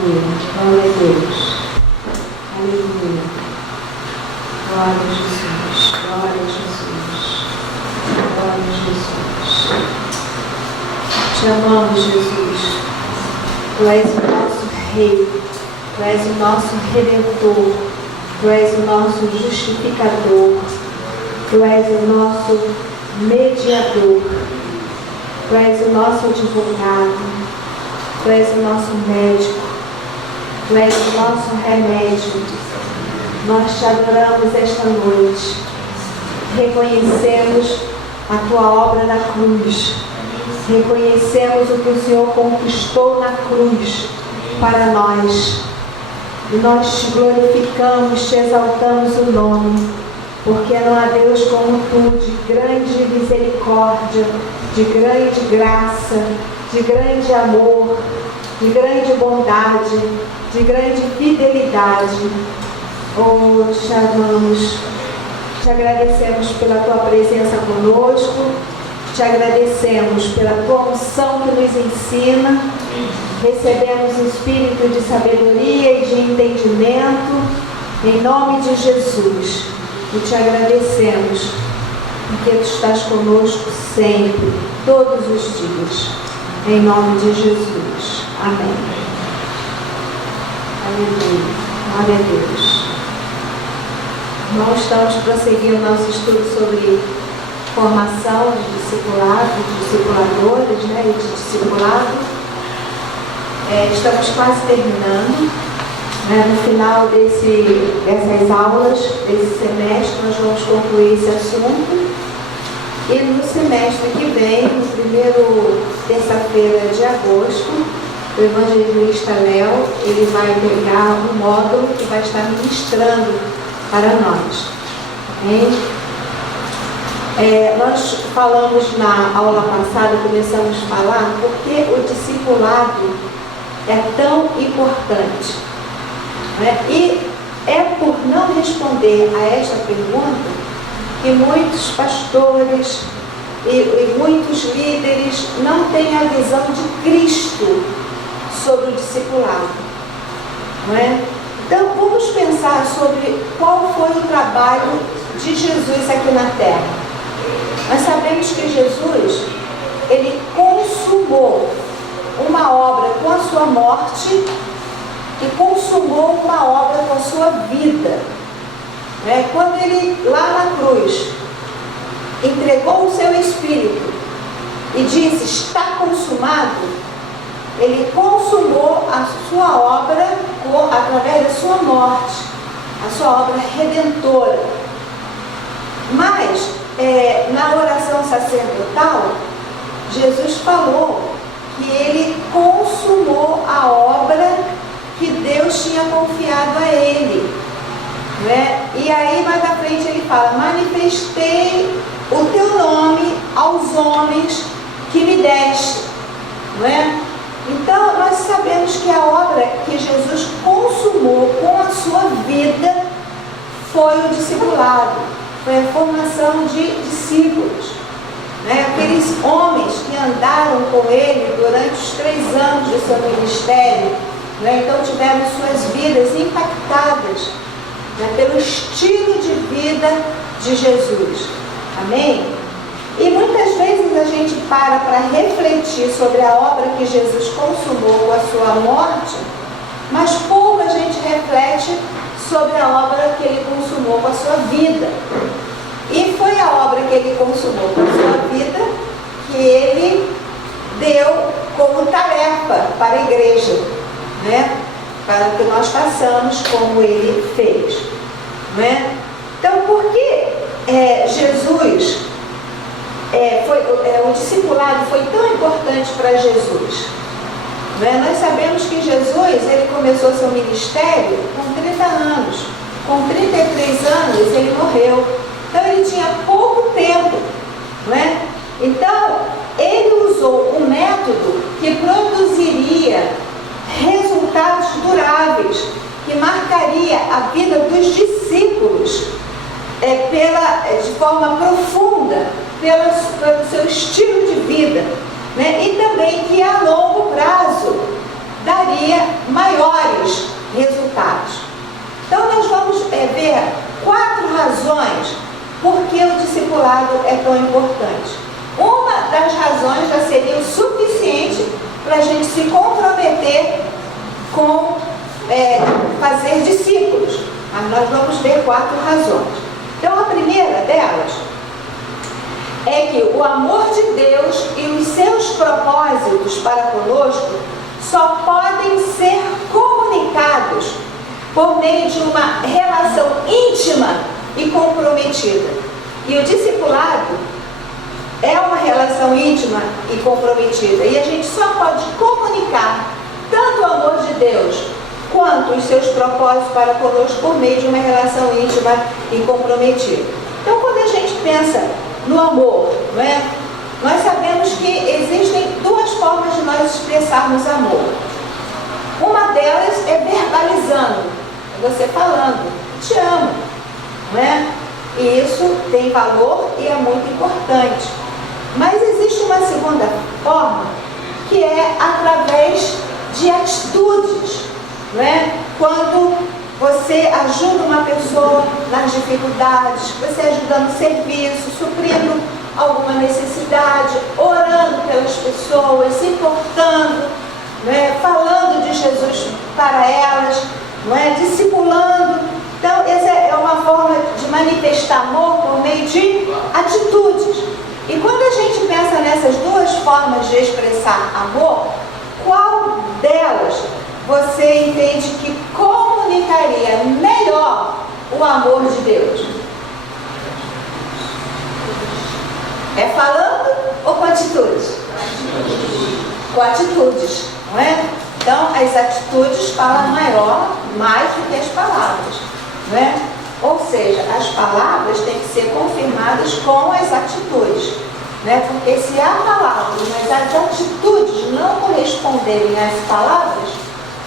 Glória a Deus. Aleluia. Glória a Jesus. Glória a Jesus. Glória a Jesus. Te amamos, Jesus. Tu és o nosso Rei. Tu és o nosso Redentor. Tu és o nosso justificador. Tu és o nosso mediador. Tu és o nosso advogado. Tu és o nosso médico. Tu és o nosso remédio. Nós te adoramos esta noite. Reconhecemos a tua obra na cruz. Reconhecemos o que o Senhor conquistou na cruz para nós. E nós te glorificamos, te exaltamos o nome, porque não há Deus como tu, de grande misericórdia, de grande graça, de grande amor, de grande bondade, de grande fidelidade. Oh, te amamos, te agradecemos pela tua presença conosco, te agradecemos pela tua unção que nos ensina. Recebemos espírito de sabedoria e de entendimento, em nome de Jesus. E te agradecemos, porque tu estás conosco sempre, todos os dias. Em nome de Jesus. Amém. Aleluia. Glória a Deus. Nós estamos prosseguindo nosso estudo sobre formação de discipulado, de discipuladores, e de discipulado. Estamos quase terminando. No final dessas aulas, desse semestre, nós vamos concluir esse assunto. E no semestre que vem, no primeiro terça-feira de agosto, o evangelista Léo, ele vai pegar um módulo que vai estar ministrando para nós. Nós falamos na aula passada, começamos a falar porque o discipulado é tão importante. E é por não responder a esta pergunta que muitos pastores e muitos líderes não têm a visão de Cristo sobre o discipulado. Então vamos pensar sobre qual foi o trabalho de Jesus aqui na terra. Nós sabemos que Jesus, ele consumou uma obra com a sua morte e consumou uma obra com a sua vida. Quando ele, lá na cruz, entregou o seu Espírito e disse, está consumado, ele consumou a sua obra através da sua morte, a sua obra redentora. Mas, na oração sacerdotal, Jesus falou que ele consumou a obra que Deus tinha confiado a ele. E aí mais à frente ele fala, manifestei o teu nome aos homens que me deste. Então nós sabemos que a obra que Jesus consumou com a sua vida foi o discipulado, foi a formação de discípulos. Aqueles homens que andaram com ele durante os 3 anos do seu ministério, então tiveram suas vidas impactadas pelo estilo de vida de Jesus. Amém? E muitas vezes a gente para refletir sobre a obra que Jesus consumou com a sua morte, mas pouco a gente reflete sobre a obra que ele consumou com a sua vida. E foi a obra que ele consumou com a sua vida que ele deu como tarefa para a igreja, para que nós façamos como ele fez. Então, por que Jesus, o discipulado foi tão importante para Jesus? Nós sabemos que Jesus, ele começou seu ministério com 30 anos. Com 33 anos, ele morreu. Então, ele tinha pouco tempo. Então, ele usou um método que produziria resultados duráveis, que marcaria a vida dos discípulos de forma profunda, pelo seu estilo de vida, e também que a longo prazo daria maiores resultados. Então nós vamos ver 4 razões por que o discipulado é tão importante. Uma das razões já seria o suficiente para a gente se comprometer com fazer discípulos. Mas nós vamos ver 4 razões. Então a primeira delas é que o amor de Deus e os seus propósitos para conosco só podem ser comunicados por meio de uma relação íntima e comprometida. E o discipulado é uma relação íntima e comprometida. E a gente só pode comunicar tanto o amor de Deus quanto os seus propósitos para conosco por meio de uma relação íntima e comprometida. Então, quando a gente pensa no amor, não é? Nós sabemos que existem 2 formas de nós expressarmos amor. Uma delas é verbalizando, é você falando, te amo, não é? E isso tem valor e é muito importante. Mas existe uma segunda forma, que é através de atitudes, não é? Quando você ajuda uma pessoa nas dificuldades, você ajuda no serviço, suprindo alguma necessidade, orando pelas pessoas, se importando, não é? Falando de Jesus para elas, não é? Discipulando. Então, essa é uma forma de manifestar amor por meio de atitudes. E quando a gente pensa nessas 2 formas de expressar amor, qual delas você entende que comunicaria melhor o amor de Deus? É falando ou com atitudes? Com atitudes, não é? Então, as atitudes falam mais do que as palavras, não é? Ou seja, as palavras têm que ser confirmadas com as atitudes, né? Porque se há palavras, mas as atitudes não corresponderem às palavras,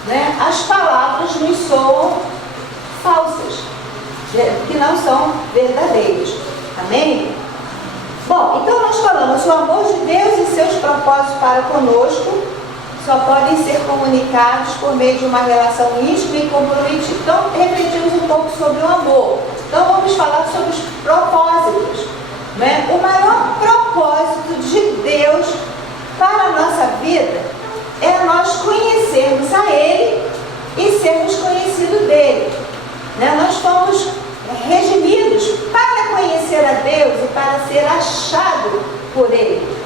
né? As palavras nos soam falsas, que não são verdadeiras. Amém? Bom, então nós falamos, o amor de Deus e seus propósitos para conosco só podem ser comunicados por meio de uma relação íntima e comprometida. Então, refletimos um pouco sobre o amor. Então, vamos falar sobre os propósitos, né? O maior propósito de Deus para a nossa vida é nós conhecermos a Ele e sermos conhecidos dEle, né? Nós fomos redimidos para conhecer a Deus e para ser achado por Ele,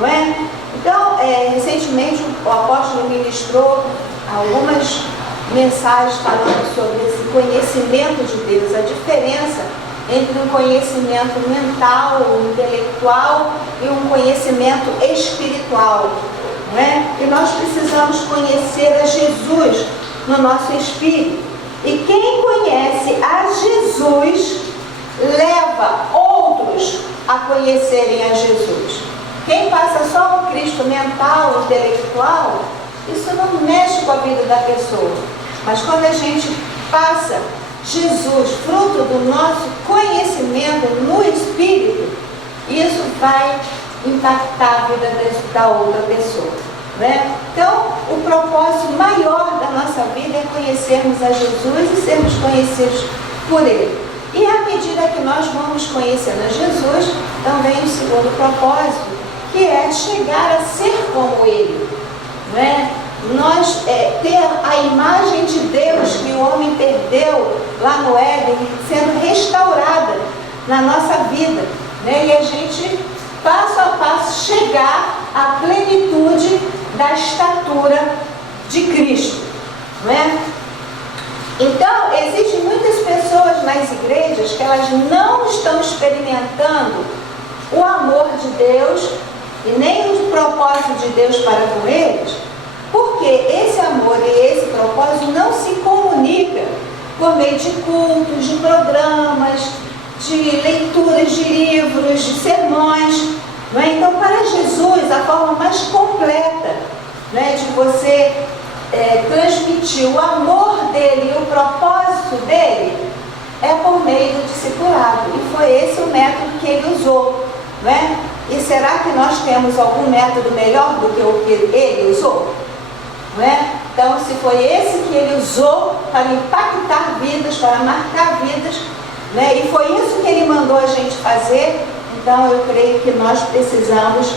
não é? Então, recentemente o apóstolo ministrou algumas mensagens falando sobre esse conhecimento de Deus, a diferença entre um conhecimento mental, intelectual e um conhecimento espiritual, não é? E nós precisamos conhecer a Jesus no nosso espírito. E quem conhece a Jesus leva outros a conhecerem a Jesus. Quem passa só um Cristo mental, intelectual, isso não mexe com a vida da pessoa. Mas quando a gente passa Jesus, fruto do nosso conhecimento no Espírito, isso vai impactar a vida da outra pessoa, né? Então, o propósito maior da nossa vida é conhecermos a Jesus e sermos conhecidos por Ele. E à medida que nós vamos conhecendo a Jesus, também o segundo propósito, que é chegar a ser como Ele, né? Nós ter a imagem de Deus que o homem perdeu lá no Éden, sendo restaurada na nossa vida, né? E a gente, passo a passo, chegar à plenitude da estatura de Cristo, não é? Então, existem muitas pessoas nas igrejas que elas não estão experimentando o amor de Deus e nem o propósito de Deus para com eles, porque esse amor e esse propósito não se comunica por meio de cultos, de programas, de leituras de livros, de sermões, não é? Então, para Jesus, a forma mais completa, né, de você transmitir o amor dele e o propósito dele é por meio do discipulado. E foi esse o método que ele usou, não é? E será que nós temos algum método melhor do que o que ele usou? Não é? Então, se foi esse que ele usou para impactar vidas, para marcar vidas, né? E foi isso que ele mandou a gente fazer, então eu creio que nós precisamos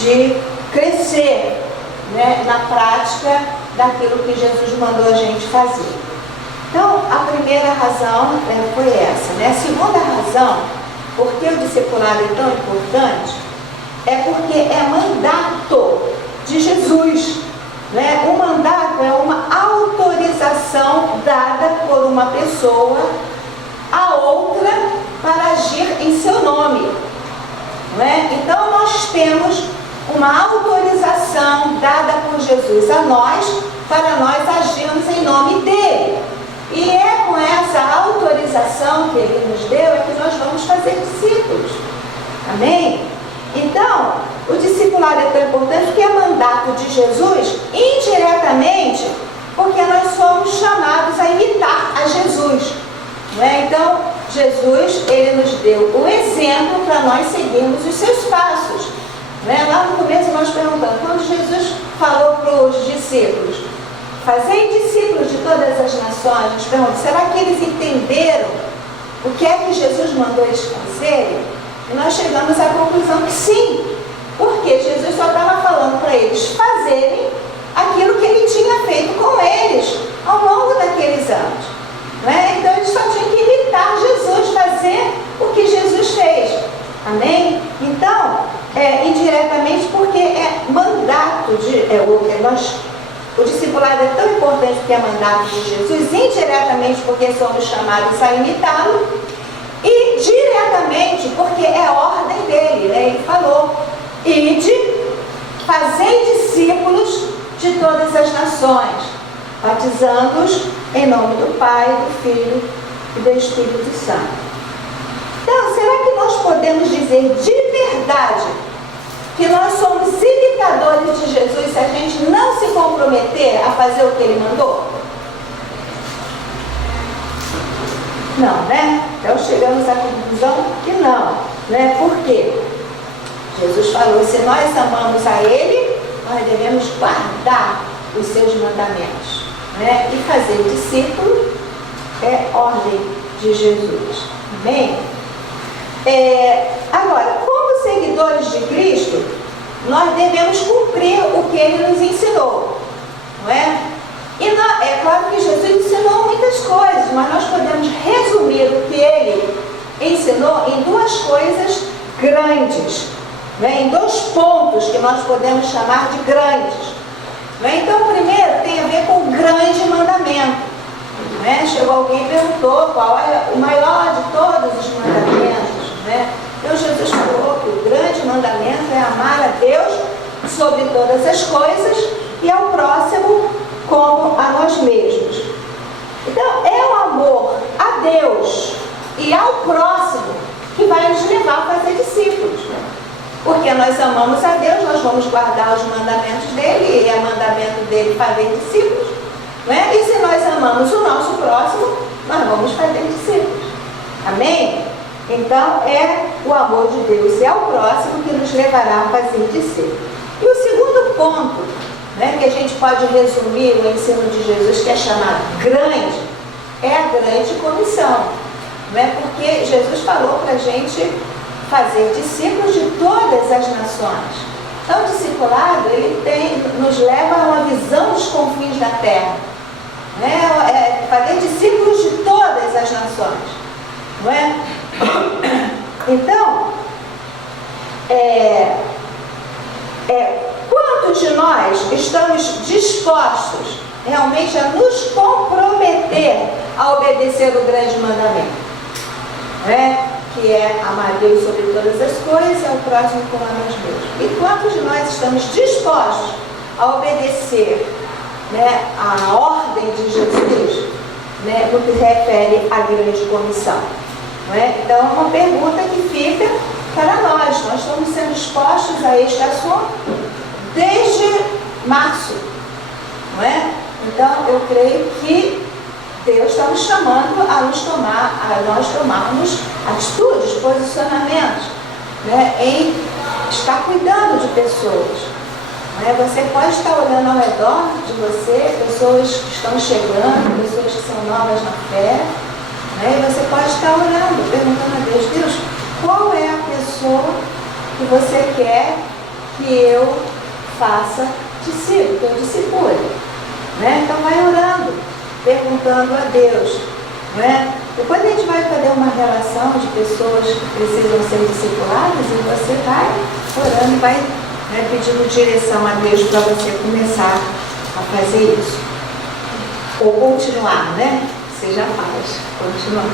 de crescer, né, na prática daquilo que Jesus mandou a gente fazer. Então, a primeira razão foi essa, né? A segunda razão, por que o discipulado é tão importante, é porque é mandato de Jesus, né? O mandato é uma autorização dada por uma pessoa a outra para agir em seu nome, né? Então, nós temos uma autorização dada por Jesus a nós, para nós agirmos em nome dele. E é com essa autorização que ele nos deu é que nós vamos fazer discípulos. Amém? Então, o discipulado é tão importante porque é mandato de Jesus indiretamente, porque nós somos chamados a imitar a Jesus. Não é? Então, Jesus, ele nos deu o exemplo para nós seguirmos os seus passos. Lá no começo nós perguntamos, quando Jesus falou para os discípulos, fazei discípulos de todas as nações, a gente pergunta, será que eles entenderam o que é que Jesus mandou eles fazerem? E nós chegamos à conclusão que sim, porque Jesus só estava falando para eles fazerem aquilo que ele tinha feito com eles ao longo daqueles anos. Então eles só tinham que imitar Jesus, fazer o que Jesus fez. Amém? Então, indiretamente porque é mandato o discipulado é tão importante porque é mandato de Jesus, indiretamente porque somos chamados a imitá-lo, e diretamente porque é ordem dele, né? Ele falou, ide, fazei discípulos de todas as nações, batizando-os em nome do Pai, do Filho e do Espírito Santo. Então, será que nós podemos dizer de verdade que nós somos imitadores de Jesus se a gente não se comprometer a fazer o que ele mandou? Não, né? Então chegamos à conclusão que não, né? Por quê? Jesus falou, se nós amamos a ele, nós devemos guardar os seus mandamentos, né? E fazer discípulo é ordem de Jesus. Amém? Agora, como seguidores de Cristo, nós devemos cumprir o que ele nos ensinou, não é? E é claro que Jesus ensinou muitas coisas, mas nós podemos resumir o que ele ensinou em duas coisas grandes, né? Em dois pontos que nós podemos chamar de grandes. Né? Então, o primeiro tem a ver com o grande mandamento. Né? Chegou alguém e perguntou qual é o maior de todos os mandamentos. Né? Então Jesus falou que o grande mandamento é amar a Deus sobre todas as coisas e ao próximo como a nós mesmos. Então é o amor a Deus e ao próximo que vai nos levar a fazer discípulos. Né? Porque nós amamos a Deus, nós vamos guardar os mandamentos dele, e é mandamento dele fazer discípulos. Né? E se nós amamos o nosso próximo, nós vamos fazer discípulos. Amém? Então, é o amor de Deus e ao próximo que nos levará a fazer discípulos. E o segundo ponto, né, que a gente pode resumir o ensino de Jesus, que é chamado grande, é a grande comissão. Né? Porque Jesus falou para a gente fazer discípulos de todas as nações. Então, o discipulado, ele nos leva a uma visão dos confins da terra. Né? Fazer discípulos de todas as nações. Não é? Então, quantos de nós estamos dispostos realmente a nos comprometer a obedecer o grande mandamento? Que é amar Deus sobre todas as coisas e ao próximo como a nós mesmos. E quantos de nós estamos dispostos a obedecer, né, a ordem de Jesus, né, no que se refere à grande comissão? Então é uma pergunta que fica para nós. Nós estamos sendo expostos a este assunto desde março. Não é? Então eu creio que Deus está nos chamando a nós tomarmos atitudes, posicionamentos, né, em estar cuidando de pessoas. Não é? Você pode estar olhando ao redor de você, pessoas que estão chegando, pessoas que são novas na fé, né? E você pode estar orando, perguntando a Deus, Deus, qual é a pessoa que você quer que eu faça discípulo, que eu discipule? Né? Então vai orando, perguntando a Deus. Né? Depois a gente vai fazer uma relação de pessoas que precisam ser discipuladas e você vai orando e vai, né, pedindo direção a Deus para você começar a fazer isso. Ou continuar, né? Seja paz, continuar.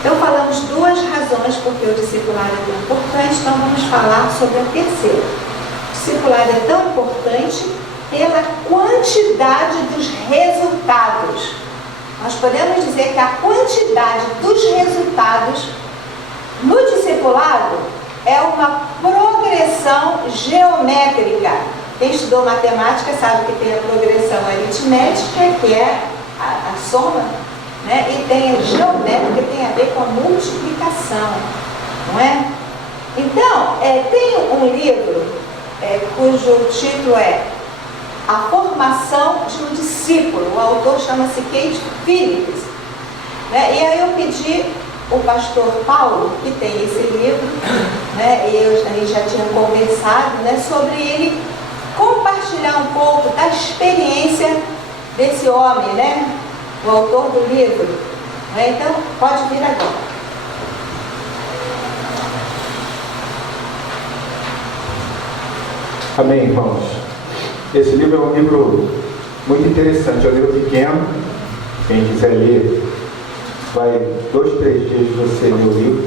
Então falamos duas razões porque o discipulado é tão importante, então vamos falar sobre a terceira. O discipulado é tão importante pela quantidade dos resultados. Nós podemos dizer que a quantidade dos resultados no discipulado é uma progressão geométrica. Quem estudou matemática sabe que tem a progressão aritmética, que é a soma, né? E tem a geométrica, que tem a ver com a multiplicação, não é? Então, tem um livro cujo título é A Formação de um Discípulo. O autor chama-se Keith Phillips. Né? E aí eu pedi o pastor Paulo, que tem esse livro, né? E a gente já tinha conversado, né, sobre ele compartilhar um pouco da experiência desse homem, né? O autor do livro. Né? Então, pode vir agora. Amém, irmãos. Esse livro é um livro muito interessante, é um livro pequeno. Quem quiser ler, vai 2, 3 dias de você ler o livro.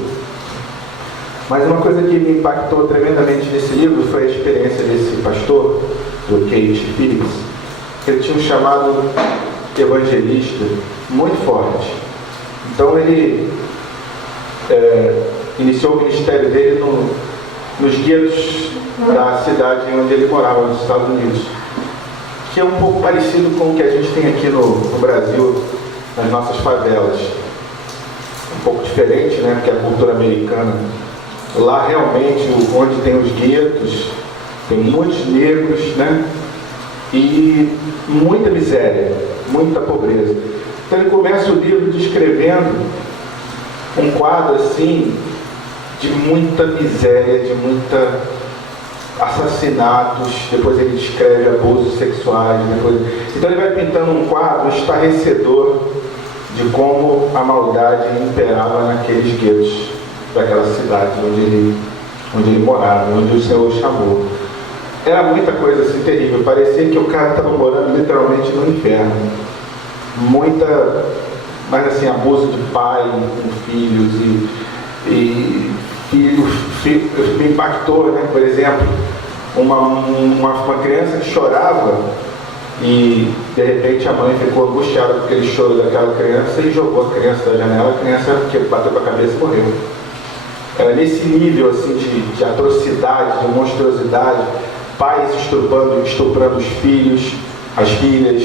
Mas uma coisa que me impactou tremendamente nesse livro foi a experiência desse pastor, do Keith Phillips. Ele tinha um chamado evangelista muito forte. Então ele iniciou o ministério dele nos guetos da cidade onde ele morava, nos Estados Unidos, que é um pouco parecido com o que a gente tem aqui no Brasil, nas nossas favelas. Um pouco diferente, né, porque é a cultura americana. Lá realmente, onde tem os guetos, tem muitos negros, né, e muita miséria, muita pobreza. Então ele começa o livro descrevendo um quadro assim de muita miséria, de muita assassinatos, depois ele descreve abusos sexuais, então ele vai pintando um quadro estarrecedor de como a maldade imperava naqueles guetos daquela cidade onde ele morava, onde o Senhor o chamou. Era muita coisa assim terrível, parecia que o cara estava morando literalmente no inferno. Mas assim, abuso de pai com filhos e me impactou, né? Por exemplo, uma criança que chorava e de repente a mãe ficou angustiada porque ele chorou daquela criança e jogou a criança da janela, a criança bateu com a cabeça e morreu. Era nesse nível assim, de atrocidade, de monstruosidade, pais estuprando os filhos, as filhas.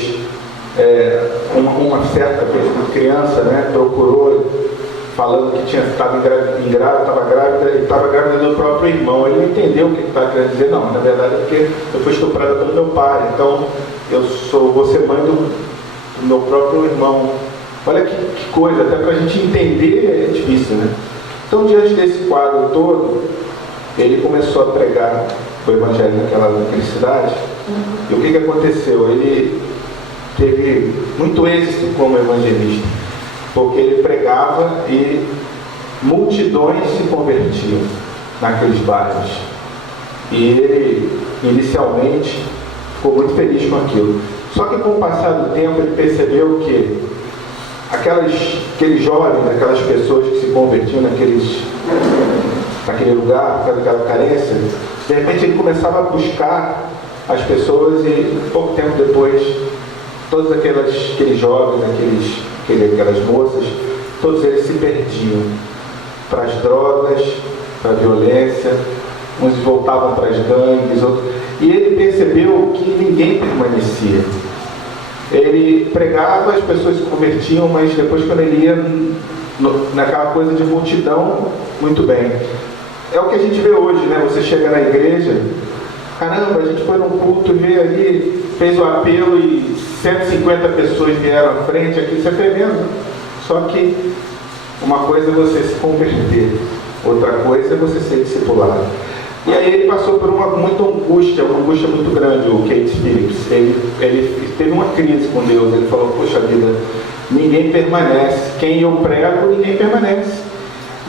Uma certa vez uma criança, né, procurou falando que estava grávida e estava grávida do próprio irmão. Ele não entendeu o que estava querendo dizer. Não, na verdade é porque eu fui estuprada pelo meu pai, então vou ser mãe do meu próprio irmão. Olha que coisa, até para a gente entender é difícil, né? Então, diante desse quadro todo, ele começou a pregar o evangelho naquela cidade. E o que aconteceu? Ele teve muito êxito como evangelista, porque ele pregava e multidões se convertiam naqueles bairros. E ele, inicialmente, ficou muito feliz com aquilo. Só que com o passar do tempo, ele percebeu que aqueles jovens, aquelas pessoas que se convertiam naquele lugar, por causa daquela carência, de repente ele começava a buscar as pessoas e pouco tempo depois, todos aqueles jovens, aquelas moças, todos eles se perdiam para as drogas, para a violência, uns voltavam para as gangues, outros. E ele percebeu que ninguém permanecia. Ele pregava, as pessoas se convertiam, mas depois quando ele ia naquela coisa de multidão, muito bem. É o que a gente vê hoje, né? Você chega na igreja Caramba, a gente foi num culto, veio ali, fez o apelo e 150 pessoas vieram à frente aqui, isso é tremendo. Só que uma coisa é você se converter, outra coisa é você ser discipulado. E aí ele passou por uma angústia muito grande, o Keith Phillips. Ele teve uma crise com Deus, ele falou, poxa vida, ninguém permanece, quem eu prego, ninguém permanece.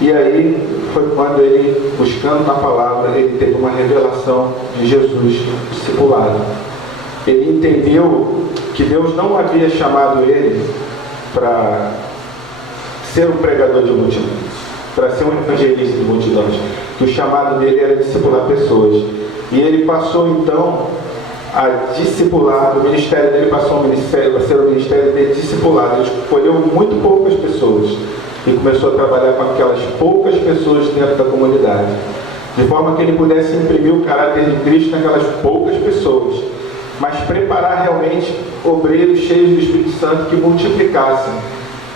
E aí foi quando ele, buscando na palavra, ele teve uma revelação de Jesus discipulado. Ele entendeu que Deus não havia chamado ele para ser um pregador de multidões, para ser um evangelista de multidões. Que o chamado dele era discipular pessoas. E ele passou então a discipular, o ministério dele passou a ser o ministério de discipulado. Ele escolheu muito poucas pessoas e começou a trabalhar com aquelas poucas pessoas dentro da comunidade, de forma que ele pudesse imprimir o caráter de Cristo naquelas poucas pessoas, mas preparar realmente obreiros cheios do Espírito Santo que multiplicassem.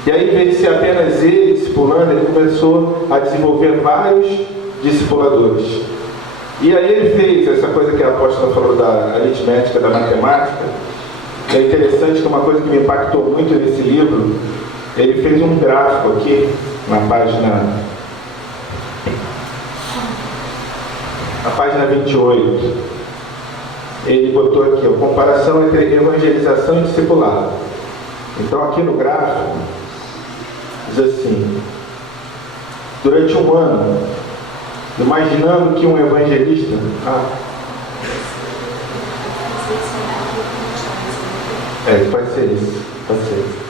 E aí, em vez de ser apenas ele discipulando, ele começou a desenvolver vários discipuladores. E aí ele fez essa coisa que a apóstola falou da aritmética, da matemática. É interessante que uma coisa que me impactou muito nesse livro, ele fez um gráfico aqui, na página 28. Ele botou aqui, a comparação entre evangelização e discipulado. Então aqui no gráfico, diz assim, durante um ano, imaginando que um evangelista... pode ser isso, pode ser isso.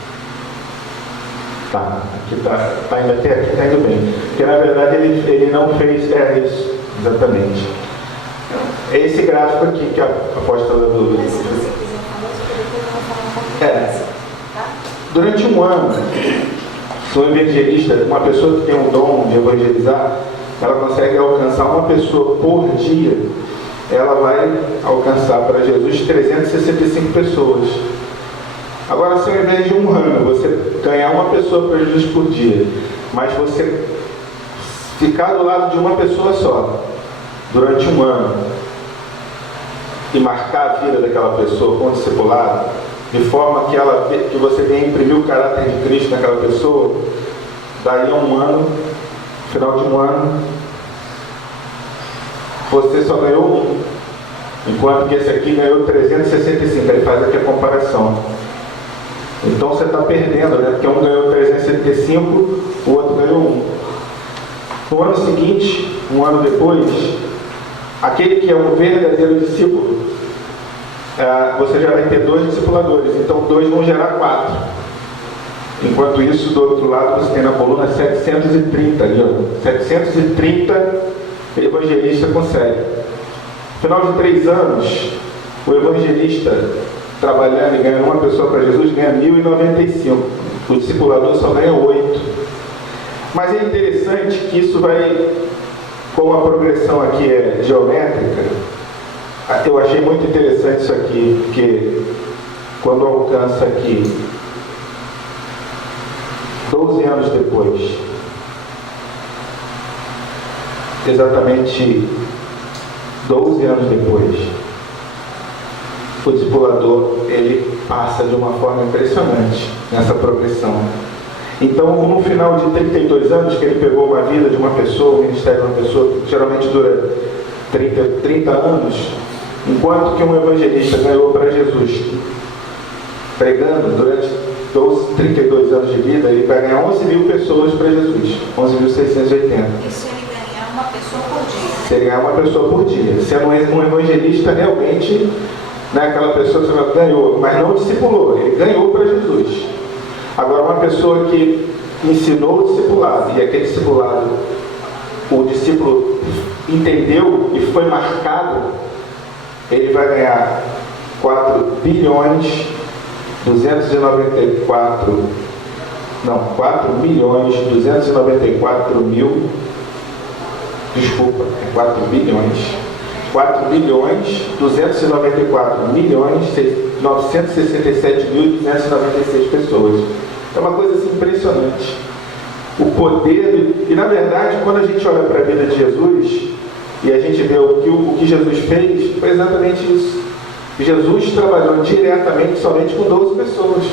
Tá, aqui tá indo até aqui, tá indo bem. Porque na verdade ele não fez, isso, exatamente. É esse gráfico aqui que a apóstola do... Durante um ano, se um evangelista, uma pessoa que tem um dom de evangelizar, ela consegue alcançar uma pessoa por dia, ela vai alcançar para Jesus 365 pessoas. Agora, se ao invés de um ano você ganhar uma pessoa para Jesus por dia, mas você ficar do lado de uma pessoa só, durante um ano, e marcar a vida daquela pessoa com o discipulado, de forma que você venha imprimir o caráter de Cristo naquela pessoa, daí a um ano, no final de um ano, você só ganhou um, enquanto que esse aqui ganhou 365, ele faz aqui a comparação. Então você está perdendo, né? Porque um ganhou 375, o outro ganhou um. No ano seguinte, um ano depois, aquele que é um verdadeiro discípulo, você já vai ter 2 discipuladores, então 2 vão gerar 4. Enquanto isso, do outro lado, você tem na coluna 730 ali, ó. 730 evangelistas conseguem. No final de 3 anos, o evangelista trabalhando e ganhando uma pessoa para Jesus ganha 1.095. O discipulador só ganha 8. Mas é interessante que isso vai, como a progressão aqui é geométrica, eu achei muito interessante isso aqui, porque quando alcança aqui 12 anos depois, exatamente 12 anos depois, o discipulador, ele passa de uma forma impressionante nessa progressão. Então, no final de 32 anos, que ele pegou uma vida de uma pessoa, o ministério de uma pessoa, que geralmente dura 30 anos, enquanto que um evangelista ganhou para Jesus, pregando durante 32 anos de vida, ele vai ganhar 11.000 pessoas para Jesus, 11.680. Isso ele ganhar uma pessoa por dia. Se ele ganhar uma pessoa por dia. Sendo um evangelista realmente, né, aquela pessoa que você ganhou, mas não discipulou, ele ganhou para Jesus. Agora, uma pessoa que ensinou o discipulado, e aquele discipulado, o discípulo entendeu e foi marcado, ele vai ganhar 4 milhões 294 mil, desculpa, é 4 bilhões, 4 bilhões 294 milhões 967.296 pessoas. É uma coisa assim, impressionante. O poder, e na verdade, quando a gente olha para a vida de Jesus, E a gente vê o que Jesus fez foi exatamente isso. Jesus trabalhou diretamente somente com 12 pessoas.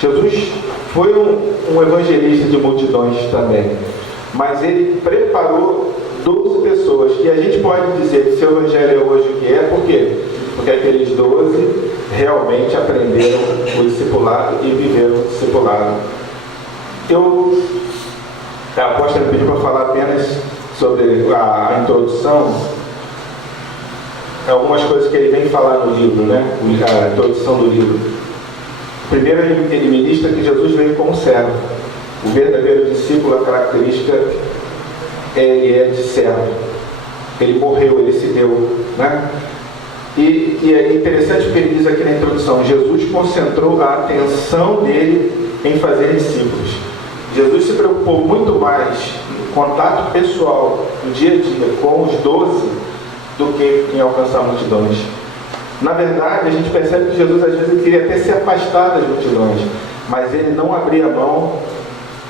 Jesus foi um evangelista de multidões também, mas ele preparou 12 pessoas, e a gente pode dizer que seu evangelho é hoje o que é, por quê? Porque aqueles 12 realmente aprenderam o discipulado e viveram o discipulado. A apóstola me pediu para falar apenas sobre a introdução, algumas coisas que ele vem falar no livro, né? A introdução do livro. Primeiro, ele ministra que Jesus veio como servo. O verdadeiro discípulo, a característica, ele é de servo. Ele morreu, ele se deu, né? E é interessante porque ele diz aqui na introdução: Jesus concentrou a atenção dele em fazer discípulos. Jesus se preocupou muito mais em contato pessoal, no dia a dia, com os 12, do que em alcançar multidões. Na verdade, a gente percebe que Jesus às vezes queria até se afastar das multidões, mas ele não abria mão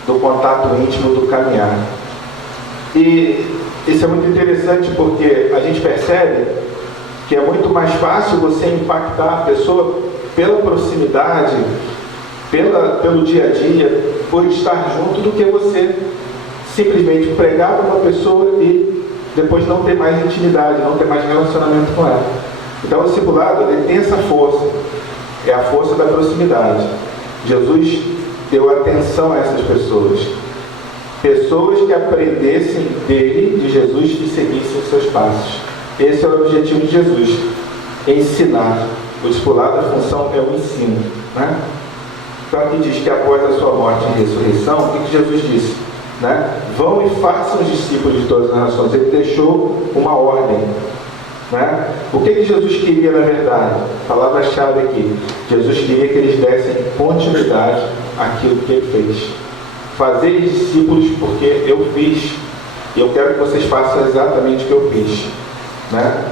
do contato íntimo, do caminhar. E isso é muito interessante porque a gente percebe que é muito mais fácil você impactar a pessoa pela proximidade, pelo dia a dia, por estar junto, do que você simplesmente pregar para uma pessoa e depois não ter mais intimidade, não ter mais relacionamento com ela. Então o discipulado, ele tem essa força, é a força da proximidade. Jesus deu atenção a essas pessoas que aprendessem dele, de Jesus, e seguissem os seus passos. Esse é o objetivo de Jesus, ensinar. O discipulado, a função é o ensino, né? Então aqui diz que após a sua morte e ressurreição, o que Jesus disse? Né? Vão e façam os discípulos de todas as nações. Ele deixou uma ordem. Né? O que Jesus queria na verdade? Palavra-chave aqui: Jesus queria que eles dessem continuidade àquilo que ele fez. Fazer discípulos porque eu fiz, e eu quero que vocês façam exatamente o que eu fiz. Né?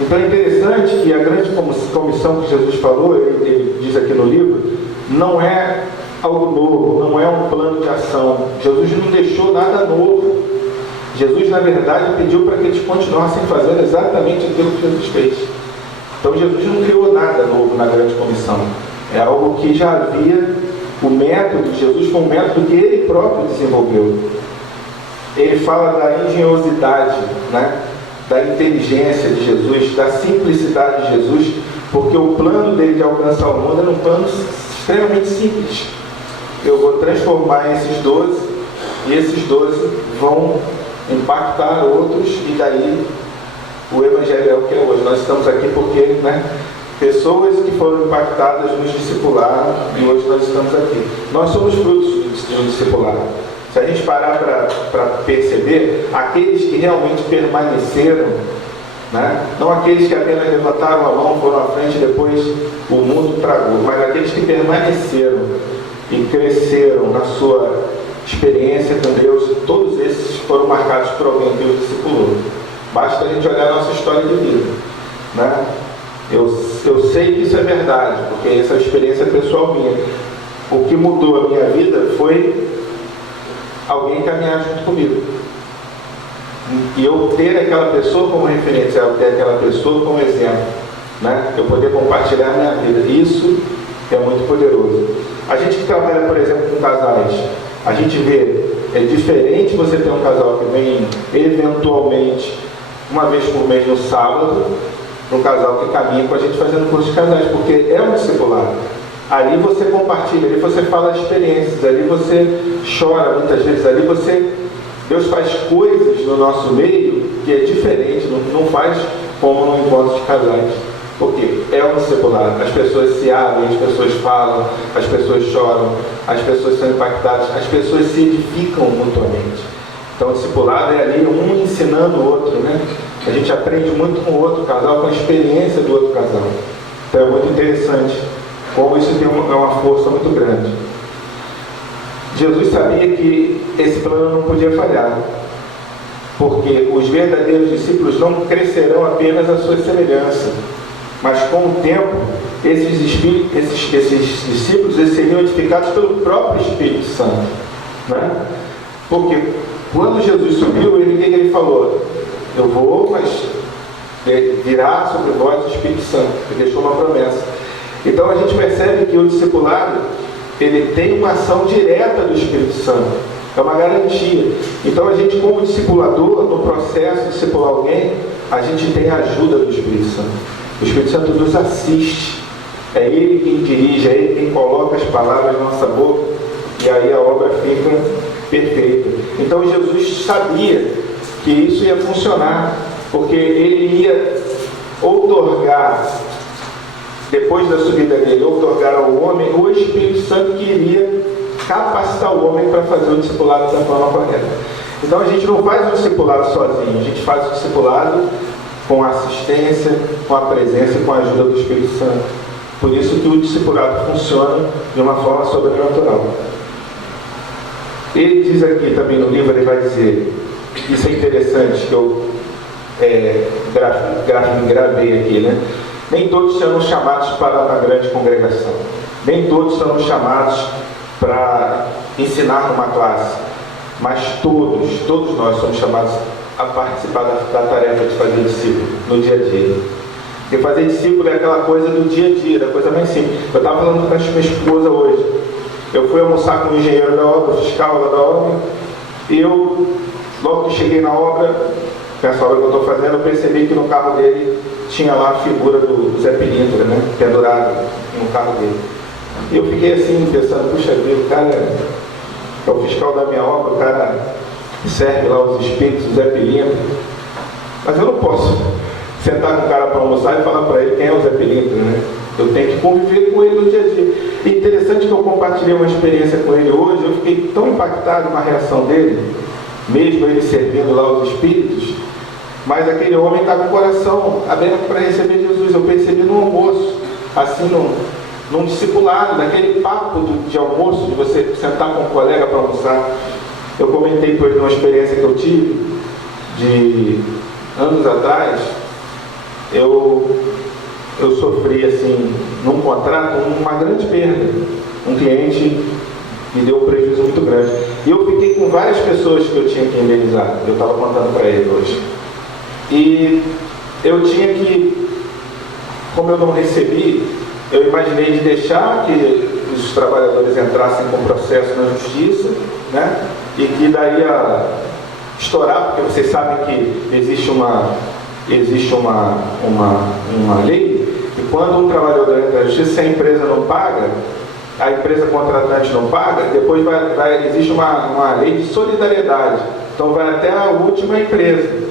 Então é interessante que a grande comissão que Jesus falou, ele diz aqui no livro, não é algo novo, não é um plano de ação. Jesus não deixou nada novo. Jesus, na verdade, pediu para que eles continuassem fazendo exatamente aquilo que Jesus fez. Então Jesus não criou nada novo na grande comissão. É algo que já havia. O método de Jesus foi um método que ele próprio desenvolveu. Ele fala da engenhosidade, né? Da inteligência de Jesus, da simplicidade de Jesus, porque o plano dele de alcançar o mundo era um plano extremamente simples. Eu vou transformar esses 12, e esses 12 vão impactar outros, e daí o Evangelho é o que é hoje. Nós estamos aqui porque, né, pessoas que foram impactadas nos discipularam, e hoje nós estamos aqui. Nós somos frutos do discipulado. Se a gente parar para perceber, aqueles que realmente permaneceram, né, não aqueles que apenas levantaram a mão, foram à frente e depois o mundo tragou, mas aqueles que permaneceram e cresceram na sua experiência com Deus, todos esses foram marcados por alguém que os discipulou. Basta a gente olhar a nossa história de vida, né? Eu sei que isso é verdade, porque essa experiência pessoal minha. O que mudou a minha vida foi alguém caminhar junto comigo. E eu ter aquela pessoa como referência, eu ter aquela pessoa como exemplo, né? Eu poder compartilhar a minha vida. Isso é muito poderoso. A gente que trabalha, por exemplo, com casais, a gente vê, é diferente você ter um casal que vem eventualmente uma vez por mês no sábado, um casal que caminha com a gente fazendo curso de casais, porque é um discipulado. Ali você compartilha, ali você fala experiências, ali você chora muitas vezes, ali Deus faz coisas no nosso meio que é diferente, não faz como no encontro de casais. Porque é um discipulado, as pessoas se abrem, as pessoas falam, as pessoas choram, as pessoas são impactadas, as pessoas se edificam mutuamente. Então o discipulado é ali um ensinando o outro, né? A gente aprende muito com o outro casal, com a experiência do outro casal. Então é muito interessante como isso tem uma força muito grande. Jesus sabia que esse plano não podia falhar, porque os verdadeiros discípulos não crescerão apenas à sua semelhança, mas com o tempo, esses discípulos eles seriam edificados pelo próprio Espírito Santo, né? Porque quando Jesus subiu, ele falou: eu vou, mas virá sobre vós o Espírito Santo, ele deixou uma promessa. Então a gente percebe que o discipulado, ele tem uma ação direta do Espírito Santo, é uma garantia. Então a gente, como discipulador, no processo de discipular alguém, a gente tem a ajuda do Espírito Santo. O Espírito Santo nos assiste, é Ele quem dirige, é Ele quem coloca as palavras na nossa boca, e aí a obra fica perfeita. Então Jesus sabia que isso ia funcionar, porque Ele ia outorgar, depois da subida dele, outorgar ao homem o Espírito Santo que iria capacitar o homem para fazer o discipulado da forma correta. Então a gente não faz o discipulado sozinho, a gente faz o discipulado com a assistência, com a presença e com a ajuda do Espírito Santo. Por isso que o discipulado funciona de uma forma sobrenatural. Ele diz aqui também no livro, ele vai dizer, isso é interessante, que eu gravei aqui, né? Nem todos serão chamados para uma grande congregação. Nem todos serão chamados para ensinar numa classe. Mas todos nós somos chamados a participar da tarefa de fazer discípulo no dia a dia. Porque fazer discípulo é aquela coisa do dia a dia, da coisa mais simples. Eu estava falando com a minha esposa hoje. Eu fui almoçar com o engenheiro da obra, o fiscal lá da obra, e eu, logo que cheguei na obra, nessa obra que eu estou fazendo, eu percebi que no carro dele tinha lá a figura do Zé Pilintra, né, pendurado no carro dele. E eu fiquei assim, pensando, puxa vida, o cara é o fiscal da minha obra, o cara serve lá os espíritos, o Zé Pilintra. Mas eu não posso sentar com o cara para almoçar e falar para ele quem é o Zé Pilintra, né? Eu tenho que conviver com ele no dia a dia. E interessante que eu compartilhei uma experiência com ele hoje, eu fiquei tão impactado com a reação dele, mesmo ele servindo lá os espíritos, mas aquele homem estava com o coração aberto para receber Jesus. Eu percebi no almoço, assim, num discipulado, naquele papo de almoço, de você sentar com um colega para almoçar. Eu comentei com ele uma experiência que eu tive, de anos atrás. Eu sofri, assim, num contrato, uma grande perda. Um cliente me deu um prejuízo muito grande. E eu fiquei com várias pessoas que eu tinha que indenizar. Eu estava contando para ele hoje. E eu tinha que, como eu não recebi, eu imaginei de deixar que os trabalhadores entrassem com processo na justiça, né? E que daí ia estourar, porque vocês sabem que existe uma lei, e quando um trabalhador entra na justiça, se a empresa não paga, a empresa contratante não paga, depois existe uma lei de solidariedade, então vai até a última empresa.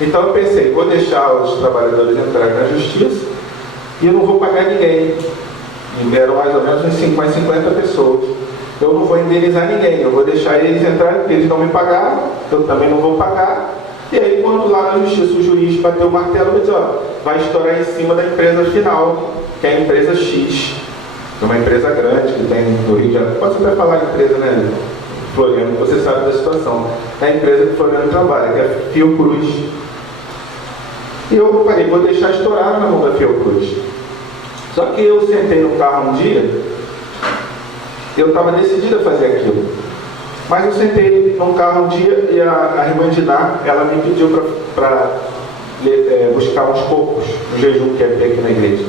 Então eu pensei, vou deixar os trabalhadores entrarem na justiça e eu não vou pagar ninguém. E eram mais ou menos umas 50 pessoas. Eu não vou indenizar ninguém, eu vou deixar eles entrarem, porque eles não me pagaram, eu também não vou pagar. E aí, quando lá na justiça o juiz bateu o martelo, ele diz, vai estourar em cima da empresa final, que é a empresa X. É uma empresa grande que tem no Rio de Janeiro. Pode até falar empresa, né, Floriano, você sabe da situação. É a empresa que o Floriano trabalha, que é a Fiocruz. E eu falei, vou deixar estourar na mão da Fiocruz. Só que eu sentei no carro um dia, eu estava decidido a fazer aquilo. Mas eu sentei no carro um dia e a irmã Diná, ela me pediu para buscar uns cocos no jejum que ia ter aqui na igreja.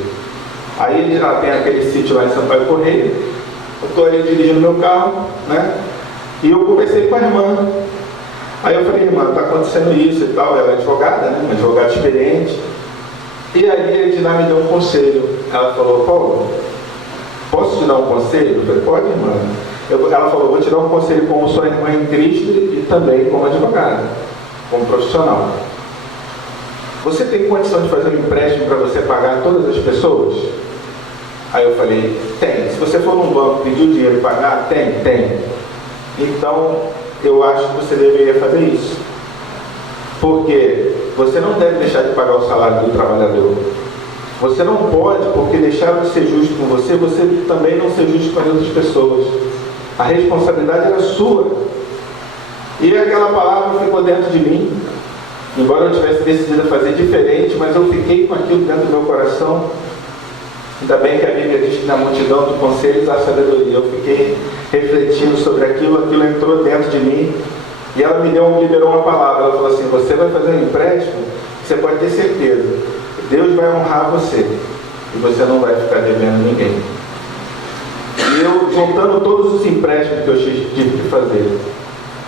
Aí ela tem aquele sítio lá em Sampaio Correia, eu estou ali dirigindo meu carro, né? E eu conversei com a irmã. Aí eu falei, irmã, está acontecendo isso e tal. Ela é advogada, né? Uma advogada experiente. E aí a Diná me deu um conselho. Ela falou, Paulo, posso te dar um conselho? Eu falei, pode, irmã. Ela falou, vou te dar um conselho como sua irmã em Cristo e também como advogada, como profissional. Você tem condição de fazer um empréstimo para você pagar todas as pessoas? Aí eu falei, tem. Se você for num banco pedir o dinheiro e pagar, tem. Então, eu acho que você deveria fazer isso. Porque você não deve deixar de pagar o salário do trabalhador. Você não pode, porque deixaram de ser justo com você também não ser justo com as outras pessoas. A responsabilidade era sua. E aquela palavra ficou dentro de mim. Embora eu tivesse decidido fazer diferente, mas eu fiquei com aquilo dentro do meu coração. Ainda bem que a Bíblia diz que na multidão de conselhos há sabedoria. Eu fiquei refletindo sobre aquilo entrou dentro de mim. E ela liberou uma palavra. Ela falou assim: você vai fazer um empréstimo, você pode ter certeza, Deus vai honrar você e você não vai ficar devendo ninguém. E eu, juntando todos os empréstimos que eu tive que fazer,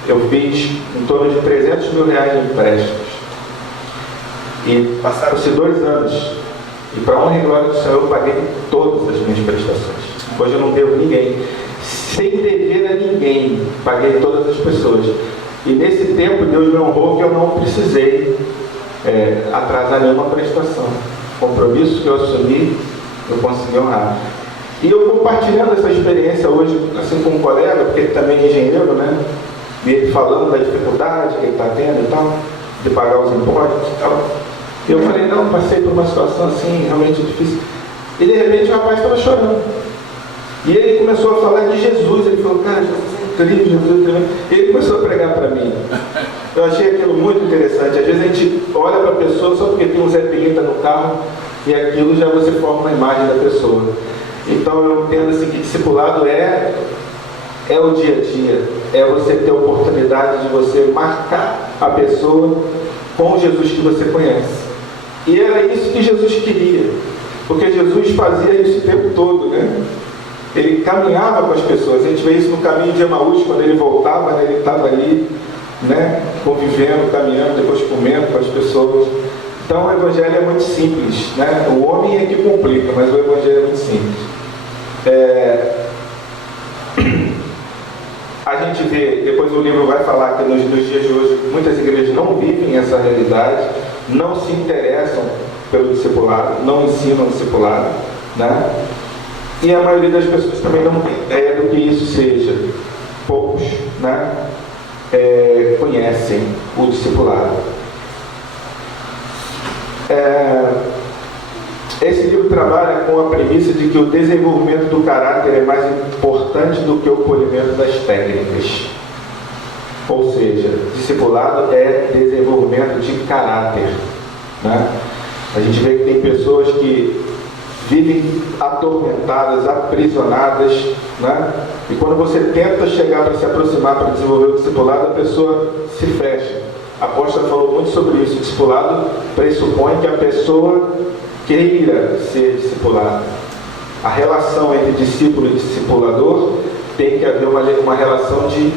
eu fiz em torno de 300 mil reais de empréstimos. E passaram-se 2 anos. E para a honra e glória do Senhor, eu paguei todas as minhas prestações. Hoje eu não devo ninguém. Sem dever a ninguém, paguei todas as pessoas. E nesse tempo, Deus me honrou que eu não precisei atrasar nenhuma prestação. Compromisso que eu assumi, eu consegui honrar. E eu compartilhando essa experiência hoje, assim com um colega, porque ele também é engenheiro, né? E ele falando da dificuldade que ele está tendo e tal, de pagar os impostos e tal. E eu falei: não, passei por uma situação assim, realmente difícil. E de repente o rapaz estava chorando. E ele começou a falar de Jesus. Ele falou: cara, Jesus é incrível, Jesus é incrível. E ele começou a pregar para mim. Eu achei aquilo muito interessante. Às vezes a gente olha para a pessoa só porque tem um Zé Pilinta no carro e aquilo já você forma uma imagem da pessoa. Então eu entendo assim que discipulado é o dia a dia. É você ter a oportunidade de você marcar a pessoa com o Jesus que você conhece. E era isso que Jesus queria, porque Jesus fazia isso o tempo todo, né? Ele caminhava com as pessoas. A gente vê isso no caminho de Emaús, quando ele voltava, né? Ele estava ali, né? Convivendo, caminhando, depois comendo com as pessoas. Então o Evangelho é muito simples, né? O homem é que complica, mas o Evangelho é muito simples. A gente vê, depois o livro vai falar que nos dias de hoje muitas igrejas não vivem essa realidade, não se interessam pelo discipulado, não ensinam o discipulado, né? E a maioria das pessoas também não tem ideia do que isso seja. Poucos, né, conhecem o discipulado. Esse livro trabalha com a premissa de que o desenvolvimento do caráter é mais importante do que o polimento das técnicas. Ou seja, discipulado é desenvolvimento de caráter, né? A gente vê que tem pessoas que vivem atormentadas, aprisionadas, né? E quando você tenta chegar para se aproximar, para desenvolver o discipulado, a pessoa se fecha. A apóstola falou muito sobre isso. O discipulado pressupõe que a pessoa queira ser discipulada. A relação entre discípulo e discipulador tem que haver uma relação de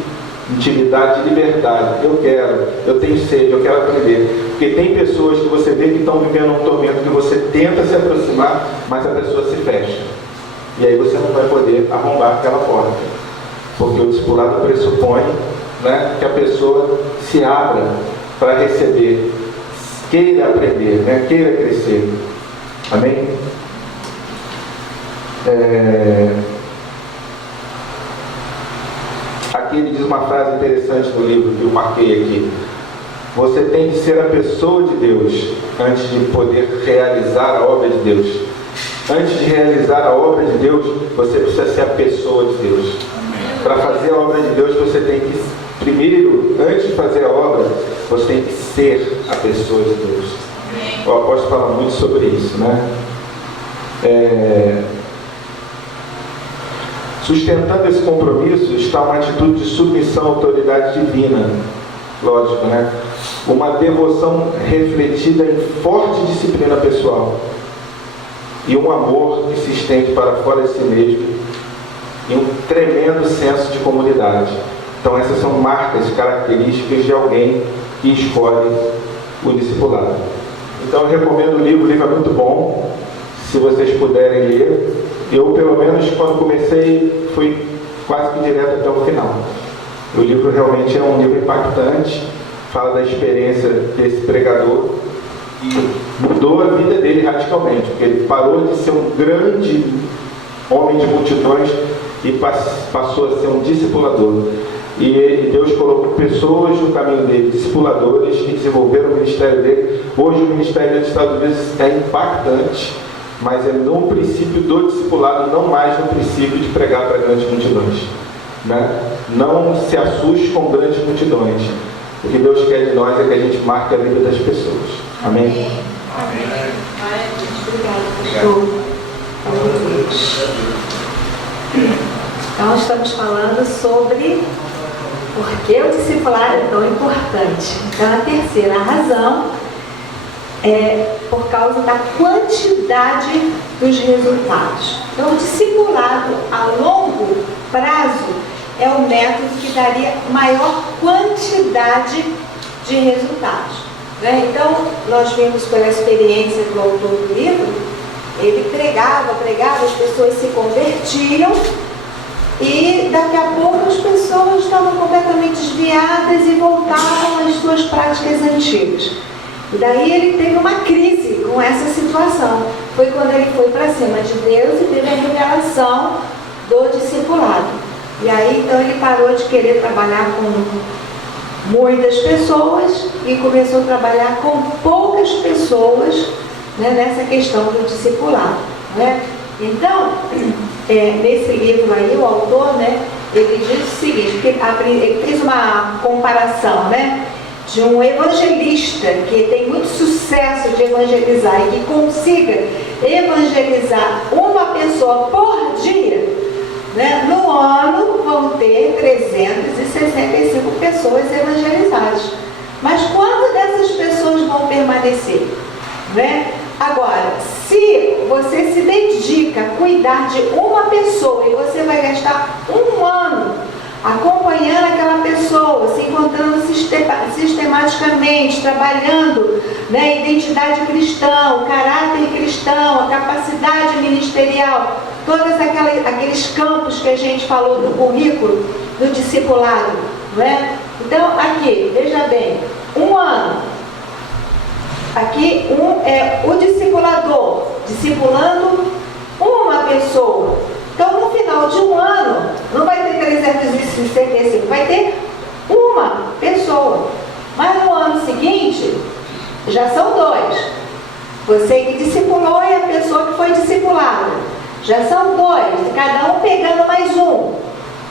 intimidade e liberdade. Eu tenho sede, eu quero aprender. Porque tem pessoas que você vê que estão vivendo um tormento, que você tenta se aproximar, mas a pessoa se fecha. E aí você não vai poder arrombar aquela porta. Porque o discipulado pressupõe, né, que a pessoa se abra para receber, queira aprender, né, queira crescer. Amém? Aqui ele diz uma frase interessante no livro que eu marquei aqui. Você tem que ser a pessoa de Deus antes de poder realizar a obra de Deus. Antes de realizar a obra de Deus, você precisa ser a pessoa de Deus. Para fazer a obra de Deus, você tem que, primeiro, antes de fazer a obra, você tem que ser a pessoa de Deus. O apóstolo fala muito sobre isso, né? Sustentando esse compromisso está uma atitude de submissão à autoridade divina, lógico, né? Uma devoção refletida em forte disciplina pessoal e um amor que se estende para fora de si mesmo e um tremendo senso de comunidade. Então essas são marcas, características de alguém que escolhe o discipulado. Então eu recomendo o livro é muito bom, se vocês puderem ler. Eu, pelo menos, quando comecei, fui quase que direto até o final. O livro realmente é um livro impactante, fala da experiência desse pregador e mudou a vida dele radicalmente, porque ele parou de ser um grande homem de multidões e passou a ser um discipulador. E Deus colocou pessoas no caminho dele, discipuladores, que desenvolveram o ministério dele. Hoje o ministério dos Estados Unidos é impactante, mas é no princípio do discipulado, não mais no princípio de pregar para grandes multidões, né? Não se assuste com grandes multidões. O que Deus quer de nós é que a gente marque a vida das pessoas. Amém? Amém. Obrigado, pastor. Então estamos falando sobre Por que o discipulado é tão importante? Então, a terceira razão é por causa da quantidade dos resultados. Então, o discipulado a longo prazo é o método que daria maior quantidade de resultados. Né? Então, nós vimos pela experiência do autor do livro, ele pregava, as pessoas se convertiam e daqui a pouco as pessoas estavam completamente desviadas e voltavam às suas práticas antigas. E daí ele teve uma crise com essa situação. Foi quando ele foi para cima de Deus e teve a revelação do discipulado. E aí então ele parou de querer trabalhar com muitas pessoas e começou a trabalhar com poucas pessoas, né, nessa questão do discipulado. Né? Então, nesse livro aí, o autor, né, ele diz o seguinte, que ele fez uma comparação, né, de um evangelista que tem muito sucesso de evangelizar e que consiga evangelizar uma pessoa por dia, né, no ano vão ter 365 pessoas evangelizadas. Mas quantas dessas pessoas vão permanecer? Né? Agora, se você se dedica a cuidar de uma pessoa e você vai gastar um ano acompanhando aquela pessoa, se encontrando sistematicamente, trabalhando, né, identidade cristã, o caráter cristão, a capacidade ministerial, todos aqueles campos que a gente falou do currículo, do discipulado. Né? Então, aqui, veja bem, um ano. Aqui é o discipulador, discipulando uma pessoa. Então, no final de um ano, não vai ter 365, vai ter uma pessoa. Mas no ano seguinte, já são dois. Você que discipulou e a pessoa que foi discipulada. Já são dois, cada um pegando mais um.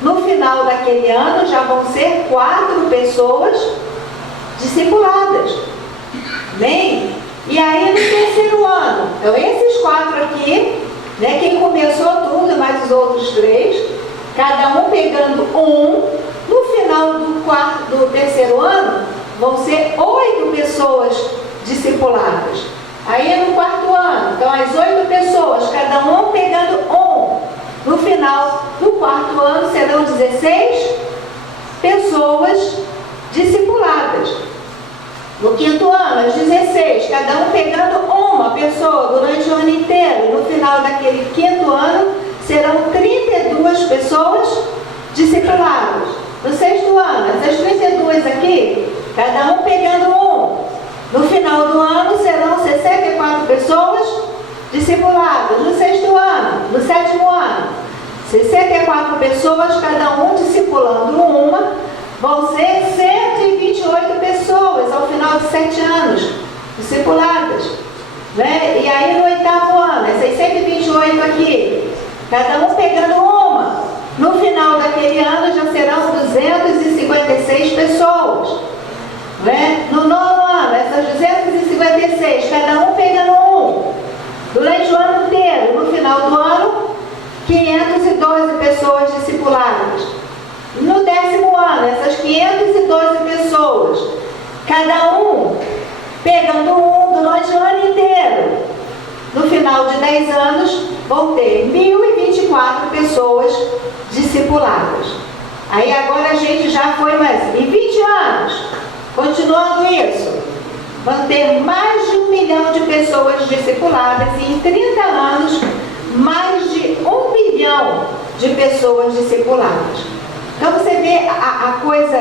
No final daquele ano, já vão ser 4 pessoas discipuladas. Bem? E aí no terceiro ano, então esses 4 aqui, né, quem começou tudo, mais os outros 3, cada um pegando um, no final do terceiro ano, vão ser 8 pessoas discipuladas. Aí no quarto ano, então as 8 pessoas, cada um pegando um. No final do quarto ano serão 16 pessoas discipuladas. No quinto ano, as 16, cada um pegando uma pessoa durante o ano inteiro. No final daquele quinto ano, serão 32 pessoas discipuladas. No sexto ano, essas 32 aqui, cada um pegando um. No final do ano, serão 64 pessoas discipuladas. No sexto ano, no sétimo ano, 64 pessoas, cada um discipulando uma. Vão ser 128 pessoas ao final de 7 anos, discipuladas. Né? E aí no oitavo ano, essas 128 aqui, cada um pegando uma. No final daquele ano já serão 256 pessoas. Né? No nono ano, essas 256, cada um pegando um. Durante o ano inteiro, no final do ano, 512 pessoas discipuladas. No 10º ano, essas 512 pessoas, cada um pegando um durante o ano inteiro. No final de 10 anos, vão ter 1.024 pessoas discipuladas. Aí agora a gente já foi mais em 20 anos, continuando isso, vão ter mais de 1 milhão de pessoas discipuladas e em 30 anos, mais de 1 milhão de pessoas discipuladas. Então você vê a coisa,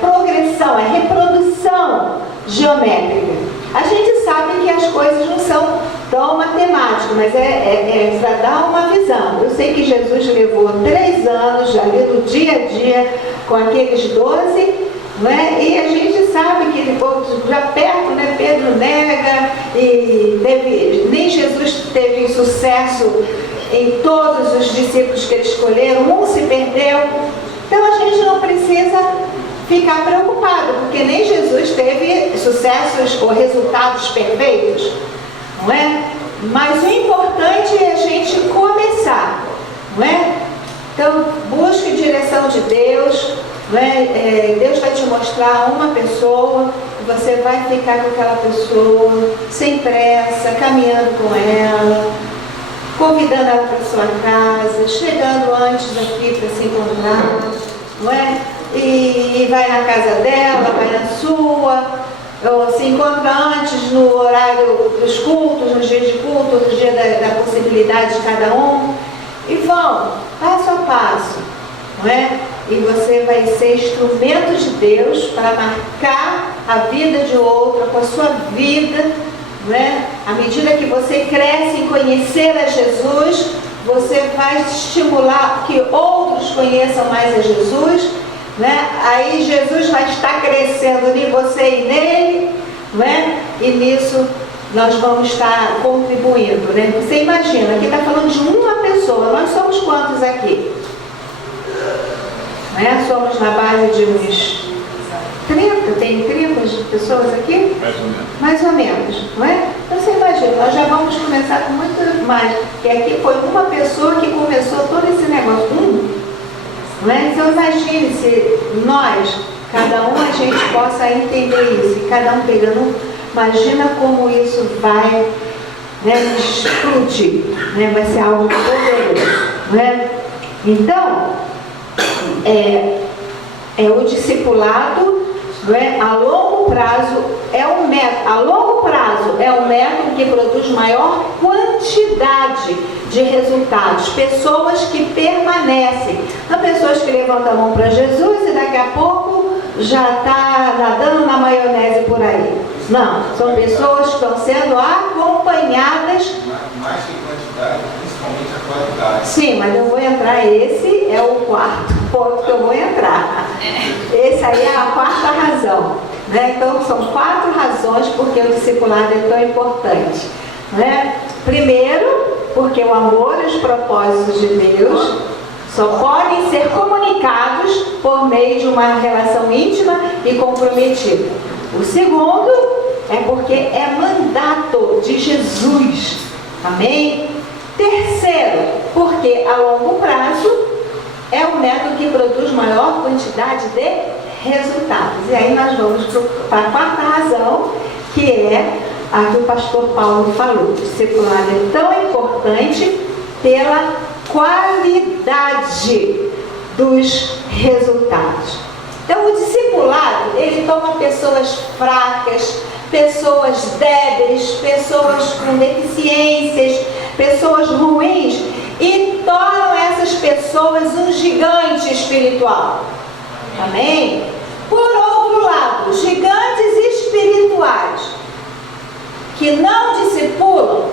progressão, é reprodução geométrica. A gente sabe que as coisas não são tão matemáticas, mas é para dar uma visão. Eu sei que Jesus levou 3 anos ali no dia a dia com aqueles 12, né? E a gente sabe que ele já perto, né? Pedro nega e nem Jesus teve sucesso em todos os discípulos que ele escolheram, um se perdeu. Então a gente não precisa ficar preocupado, porque nem Jesus teve sucessos ou resultados perfeitos, não é? Mas o importante é a gente começar, não é? Então busque direção de Deus, não é? Deus vai te mostrar uma pessoa, você vai ficar com aquela pessoa, sem pressa, caminhando com ela, convidando ela para sua casa, chegando antes daqui para se encontrar, não é? E vai na casa dela, vai na sua, ou se encontra antes no horário dos cultos, nos dias de culto, no dia da possibilidade de cada um, e vão, passo a passo, não é? E você vai ser instrumento de Deus para marcar a vida de outra com a sua vida, não é? À medida que você cresce em conhecer a Jesus, você vai estimular que outros conheçam mais a Jesus, né? Aí Jesus vai estar crescendo em você e nele, né? E nisso nós vamos estar contribuindo, né? Você imagina, aqui está falando de uma pessoa, nós somos quantos aqui? Né? Somos na base de uns 30, tem 30 pessoas aqui? Mais ou menos, não é? Então você imagina, nós já vamos começar com muito mais, porque aqui foi uma pessoa que começou todo esse negócio, não é? Então imagine se nós, cada um, a gente possa entender isso, e cada um pegando, imagina como isso vai, né, explodir, né? Vai ser algo poderoso, não é? Então, o discipulado, não é? A longo prazo é um método, que produz maior quantidade de resultados, pessoas que permanecem, não pessoas que levantam a mão para Jesus e daqui a pouco já está nadando na maionese por aí. Não, são pessoas que estão sendo acompanhadas. Mais que quantidade, principalmente a qualidade. Sim, mas eu vou entrar, esse é o quarto ponto que eu vou entrar. Esse aí é a quarta razão, né? Então são 4 razões porque o discipulado é tão importante, né? Primeiro, porque o amor e os propósitos de Deus só podem ser comunicados por meio de uma relação íntima e comprometida. O segundo é porque é mandato de Jesus. Amém? Terceiro, porque a longo prazo é o método que produz maior quantidade de resultados. E aí nós vamos para a quarta razão, que é a que o pastor Paulo falou. O discipulado é tão importante pela qualidade dos resultados. Então o discipulado, ele toma pessoas fracas, pessoas débeis, pessoas com deficiências, pessoas ruins e tornam essas pessoas um gigante espiritual. Amém? Por outro lado, gigantes espirituais que não discipulam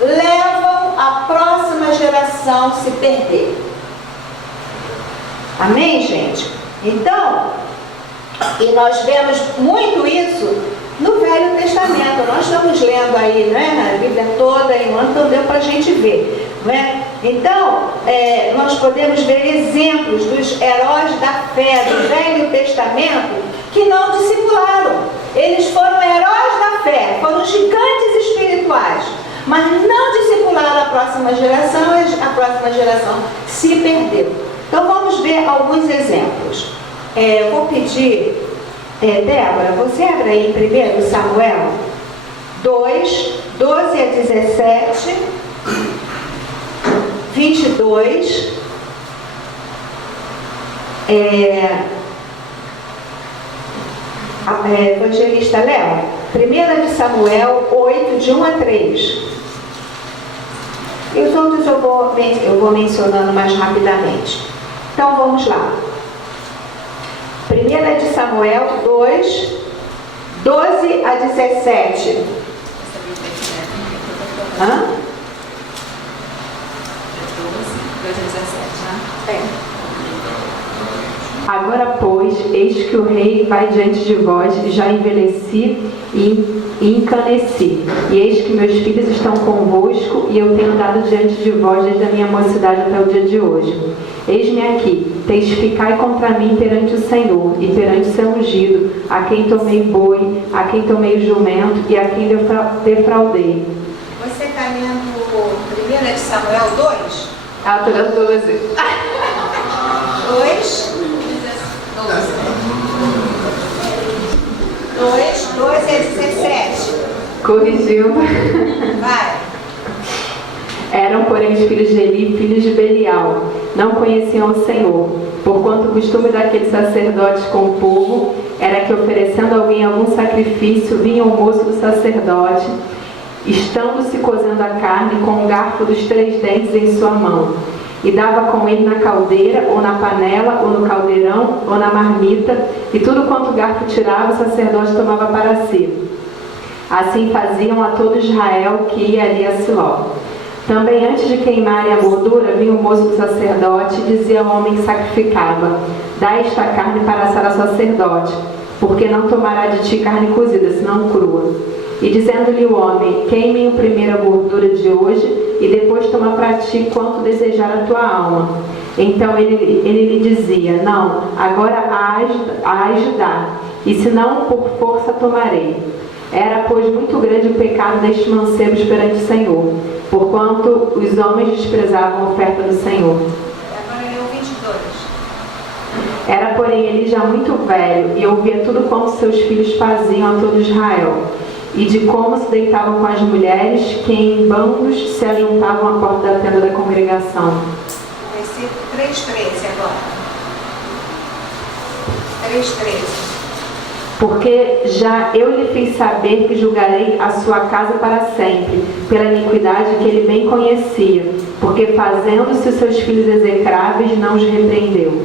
levam a próxima geração a se perder. Amém, gente? Então, e nós vemos muito isso no Velho Testamento. Nós estamos lendo aí, não é, na Bíblia toda, em um ano, então deu para a gente ver, não é? Então, nós podemos ver exemplos dos heróis da fé do Velho Testamento que não discipularam. Eles foram heróis da fé, foram gigantes espirituais, mas não discipularam a próxima geração, e a próxima geração se perdeu. Então vamos ver alguns exemplos. Vou pedir, Débora, você abre aí primeiro Samuel 2, 12 a 17, 22, Evangelista Léo, 1 de Samuel 8, de 1 a 3. E os outros eu vou mencionando mais rapidamente. Então vamos lá. 1 de Samuel 2, 12 a 17. Hã? 17, né? Agora, pois, eis que o rei vai diante de vós, já envelheci e encaneci. E eis que meus filhos estão convosco, e eu tenho andado diante de vós desde a minha mocidade até o dia de hoje. Eis-me aqui, testificai contra mim perante o Senhor, e perante o seu ungido, a quem tomei boi, a quem tomei jumento, e a quem defraudei. Você está lendo 1 de Samuel 2? Ah, estou lendo 12. 2, fazer 17. Corrigindo. Vai. Eram, porém, os filhos de Eli, filhos de Belial. Não conheciam o Senhor, porquanto o costume daqueles sacerdotes com o povo era que, oferecendo a alguém algum sacrifício, vinha o moço do sacerdote, estando-se cozendo a carne com um garfo dos 3 dentes em sua mão, e dava com ele na caldeira, ou na panela, ou no caldeirão, ou na marmita, e tudo quanto o garfo tirava, o sacerdote tomava para si. Assim faziam a todo Israel que ia ali a Siló. Também antes de queimarem a gordura, vinha o moço do sacerdote e dizia ao homem que sacrificava: dá esta carne para assar ao sacerdote, porque não tomará de ti carne cozida, senão crua. E dizendo-lhe o homem: queime primeiro a gordura de hoje, e depois toma para ti quanto desejar a tua alma. Então ele lhe dizia: não, agora hás de dar, e se não, por força tomarei. Era, pois, muito grande o pecado destes mancebos perante o Senhor, porquanto os homens desprezavam a oferta do Senhor. Agora leu 22. Era, porém, ele já muito velho, e ouvia tudo quanto seus filhos faziam a todo Israel, e de como se deitavam com as mulheres, que em bandos se ajuntavam à porta da tenda da congregação. Versículo 3:13 agora. 3:13. Porque já eu lhe fiz saber que julgarei a sua casa para sempre, pela iniquidade que ele bem conhecia, porque fazendo-se os seus filhos execráveis, não os repreendeu.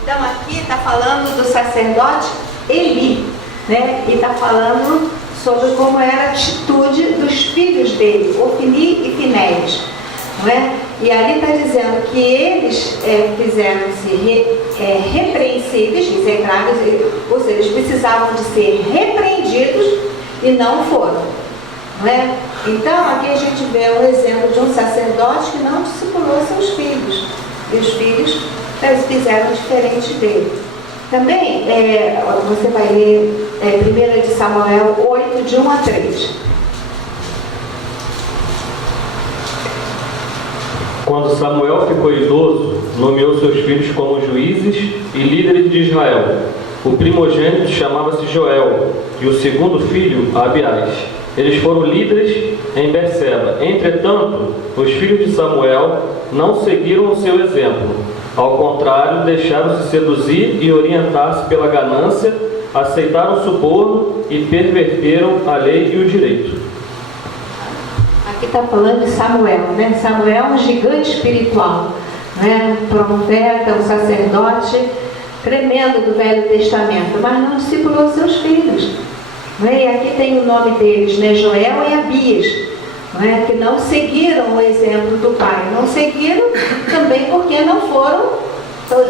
Então aqui está falando do sacerdote Eli, né? E está falando sobre como era a atitude dos filhos dele, Ofni e Finéias, não é? E ali está dizendo que eles fizeram-se repreensíveis, execráveis, ou seja, eles precisavam de ser repreendidos e não foram, não é? Então aqui a gente vê um exemplo de um sacerdote que não discipulou seus filhos, e os filhos fizeram diferente dele. Também você vai ler 1 de Samuel 8, de 1 a 3. Quando Samuel ficou idoso, nomeou seus filhos como juízes e líderes de Israel. O primogênito chamava-se Joel, e o segundo filho, Abiás. Eles foram líderes em Berseba. Entretanto, os filhos de Samuel não seguiram o seu exemplo. Ao contrário, deixaram-se seduzir e orientar-se pela ganância, aceitaram suborno e perverteram a lei e o direito. Aqui está falando de Samuel, né? Samuel é um gigante espiritual, né? Um profeta, um sacerdote tremendo do Velho Testamento, mas não discipulou seus filhos, né? E aqui tem o nome deles, né? Joel e Abias, né? Que não seguiram o exemplo do pai, não seguiram também porque não foram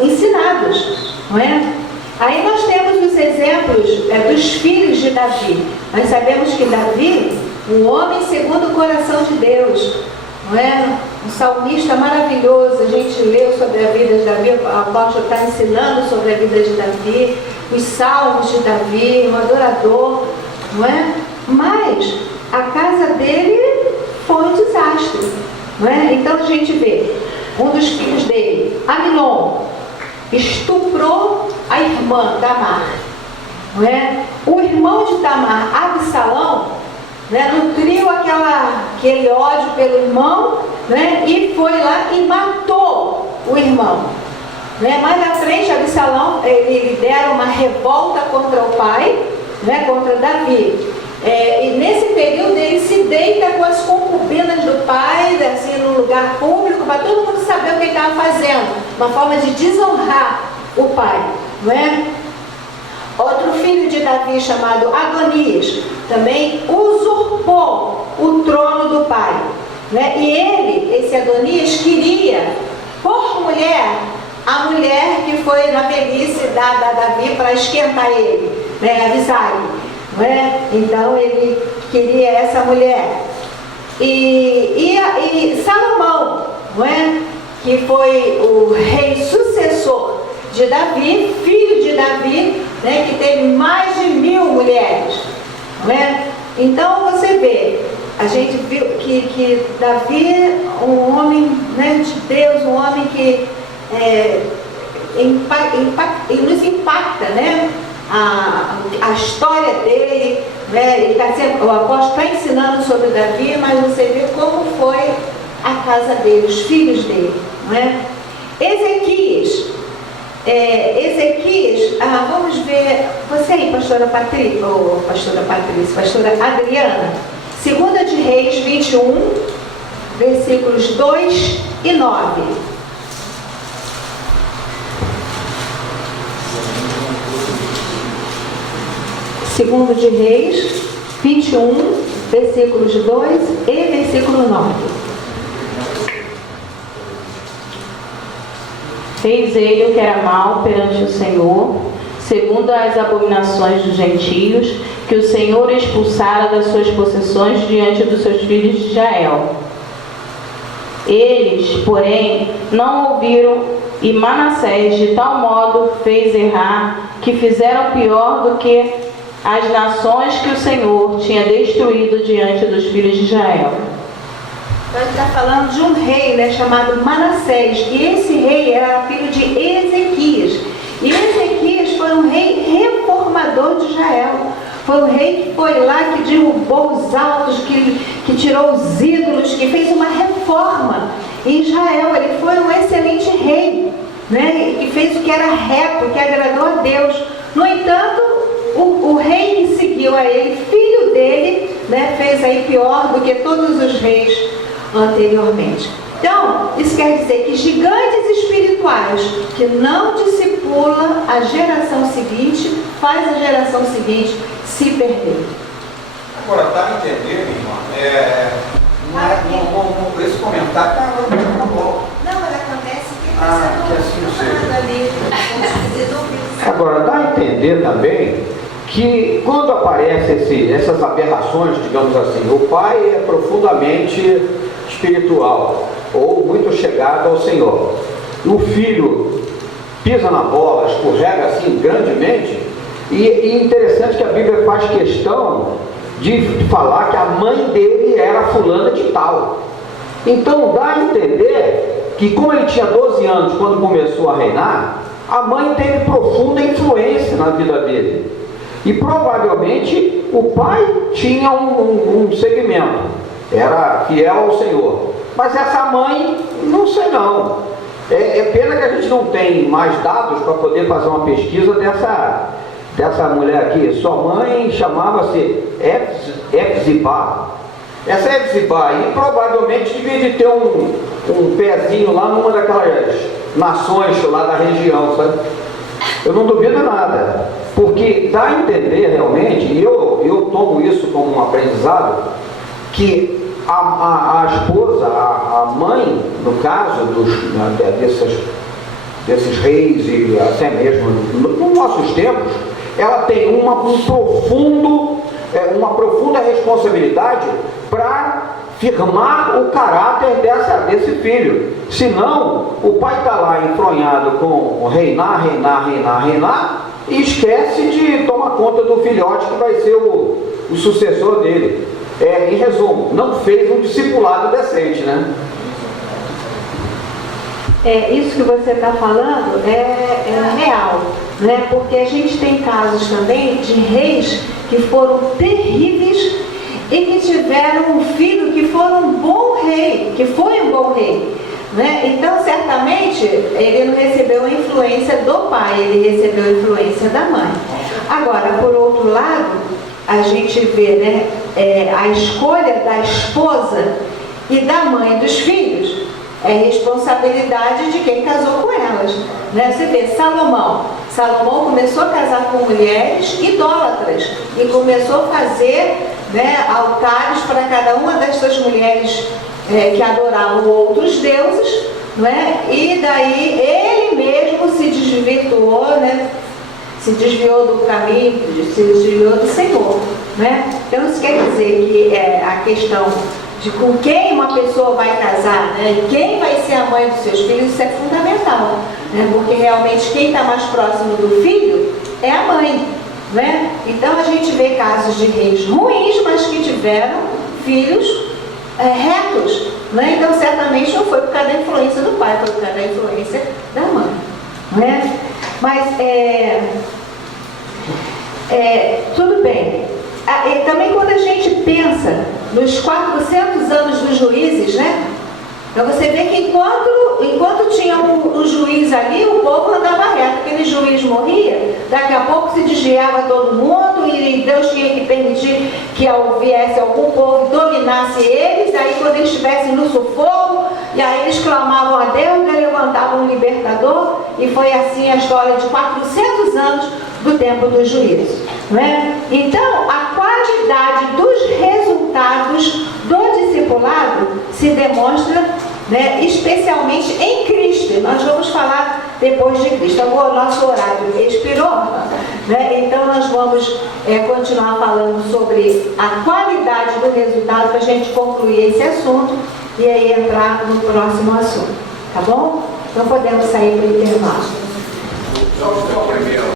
ensinados, não é? Aí nós temos os exemplos dos filhos de Davi. Nós sabemos que Davi, um homem segundo o coração de Deus, não é? Um salmista maravilhoso. A gente leu sobre a vida de Davi, o apóstolo está ensinando sobre a vida de Davi, os salmos de Davi, um adorador, não é? Mas a casa dele foi um desastre, não é? Então a gente vê um dos filhos dele, Amilom, estuprou a irmã Tamar, não é? O irmão de Tamar, Absalão, né, nutriu aquele ódio pelo irmão, né, e foi lá e matou o irmão, né? Mais à frente, Absalão ele lidera uma revolta contra o pai, né, contra Davi, e nesse período ele se deita com as concubinas do pai, assim, num lugar público, para todo mundo saber o que ele estava fazendo, uma forma de desonrar o pai, não é? Outro filho de Davi, chamado Adonias, também usurpou o trono do pai, né? E ele, esse Adonias, queria por mulher a mulher que foi na velhice dada a Davi para esquentar ele, né? Abisai, não é? Então ele queria essa mulher. E Salomão, não é? Que foi o rei sucessor de Davi, filho de Davi, né, que teve mais de 1000 mulheres, não é? Então você vê, a gente viu que Davi, um homem, né, de Deus, um homem que nos impacta, né? a história dele, né? Ele tá sempre, o apóstolo está ensinando sobre Davi, mas você vê como foi a casa dele, os filhos dele, não é? Ezequias, vamos ver, você aí, pastora Patrícia, pastora Adriana, 2 de Reis 21, versículos 2 e 9. Segundo de Reis 21, versículos 2 e versículo 9. Fez ele o que era mal perante o Senhor, segundo as abominações dos gentios, que o Senhor expulsara das suas possessões diante dos seus filhos de Israel. Eles, porém, não ouviram, e Manassés de tal modo fez errar, que fizeram pior do que as nações que o Senhor tinha destruído diante dos filhos de Israel. Nós estamos falando de um rei, né, chamado Manassés, e esse rei era filho de Ezequias. E Ezequias foi um rei reformador de Israel. Foi um rei que foi lá, que derrubou os altos, que tirou os ídolos, que fez uma reforma em Israel. Ele foi um excelente rei, né, que fez o que era reto, que agradou a Deus. No entanto, o rei que seguiu a ele, filho dele, né, fez aí pior do que todos os reis anteriormente. Então, isso quer dizer que gigantes espirituais que não discipulam a geração seguinte, faz a geração seguinte se perder. Agora, está entendendo, irmã? Esse comentário está bom. Não, mas acontece que Que assim seja. ali. Agora, dá a entender também que quando aparecem essas aberrações, digamos assim, o pai é profundamente espiritual ou muito chegado ao Senhor. O filho pisa na bola, escorrega assim grandemente, e interessante que a Bíblia faz questão de falar que a mãe dele era fulana de tal. Então dá a entender que, como ele tinha 12 anos quando começou a reinar, a mãe teve profunda influência na vida dele. E provavelmente o pai tinha um segmento, era fiel ao Senhor. Mas essa mãe, não sei não. É pena que a gente não tem mais dados para poder fazer uma pesquisa dessa mulher aqui. Sua mãe chamava-se Efzibá. Essa Efzibá aí provavelmente devia de ter um pezinho lá numa daquelas nações lá da região, sabe? Eu não duvido nada, porque dá a entender realmente, e eu tomo isso como um aprendizado, que a esposa, a mãe, no caso desses reis e até mesmo nos nossos tempos, ela tem uma profunda responsabilidade para firmar o caráter desse filho. Senão, o pai está lá enfronhado com reinar, e esquece de tomar conta do filhote que vai ser o sucessor dele. Em resumo, não fez um discipulado decente, né? Isso que você está falando é real, né? Porque a gente tem casos também de reis que foram terríveis e que tiveram um filho que foi um bom rei, né? Então, certamente, ele não recebeu a influência do pai, ele recebeu a influência da mãe. Agora, por outro lado, a gente vê, né, a escolha da esposa e da mãe dos filhos é responsabilidade de quem casou com elas, né? Você vê, Salomão começou a casar com mulheres idólatras e começou a fazer, né, altares para cada uma destas mulheres que adoravam outros deuses, né? E daí ele mesmo se desvirtuou, né? Se desviou do caminho, se desviou do Senhor, né? Então isso quer dizer que a questão de com quem uma pessoa vai casar, né, e quem vai ser a mãe dos seus filhos, isso é fundamental, né, porque realmente quem está mais próximo do filho é a mãe, né? Então a gente vê casos de reis ruins, mas que tiveram filhos retos, né? Então certamente não foi por causa da influência do pai, foi por causa da influência da mãe, né? Mas tudo bem. E também quando a gente pensa nos 400 anos dos juízes, né? Então você vê que enquanto tinha o juiz ali, o povo andava reto. Aquele juiz morria, daqui a pouco se desviava todo mundo e Deus tinha que permitir que viesse algum povo e dominasse eles. Aí quando eles estivessem no sufoco, e aí eles clamavam a Deus, eles levantavam um libertador, e foi assim a história de 400 anos do tempo dos juízes. Não é? Então, a qualidade dos resultados do discipulado se demonstra, né, especialmente em Cristo. Nós vamos falar depois de Cristo. O nosso horário expirou, né? Então nós vamos continuar falando sobre a qualidade do resultado para a gente concluir esse assunto e aí entrar no próximo assunto. Tá bom? Então podemos sair para o intervalo.